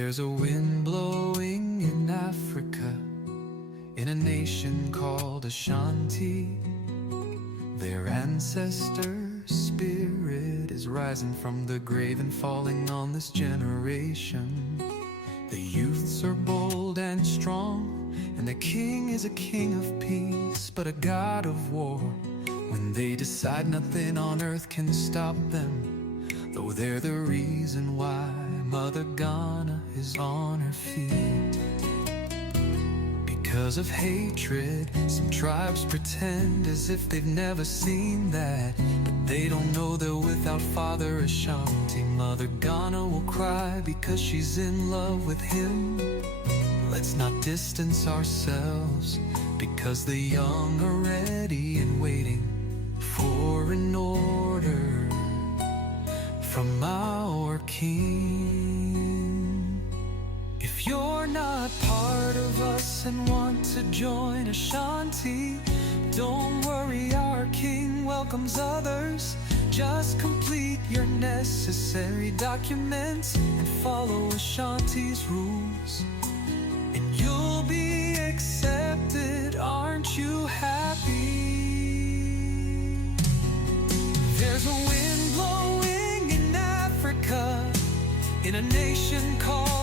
There's a wind blowing in Africa, in a nation called Ashanti. Their ancestor spirit is rising from the grave and falling on this generation. The youths are bold and strong, and the king is a king of peace, but a god of war. When they decide nothing on earth can stop them, though they're the reason why Mother Ghana is on her feet. Because of hatred, some tribes pretend as if they've never seen that, but they don't know that without Father Ashanti, Mother Ghana will cry because she's in love with him. Let's not distance ourselves, because the young are ready and waiting for an order from our King. If you're not part of us and want to join Ashanti, don't worry, our King welcomes others. Just complete your necessary documents and follow Ashanti's rules, and you'll be accepted. Aren't you happy? There's a wind blowing in Africa, in a nation called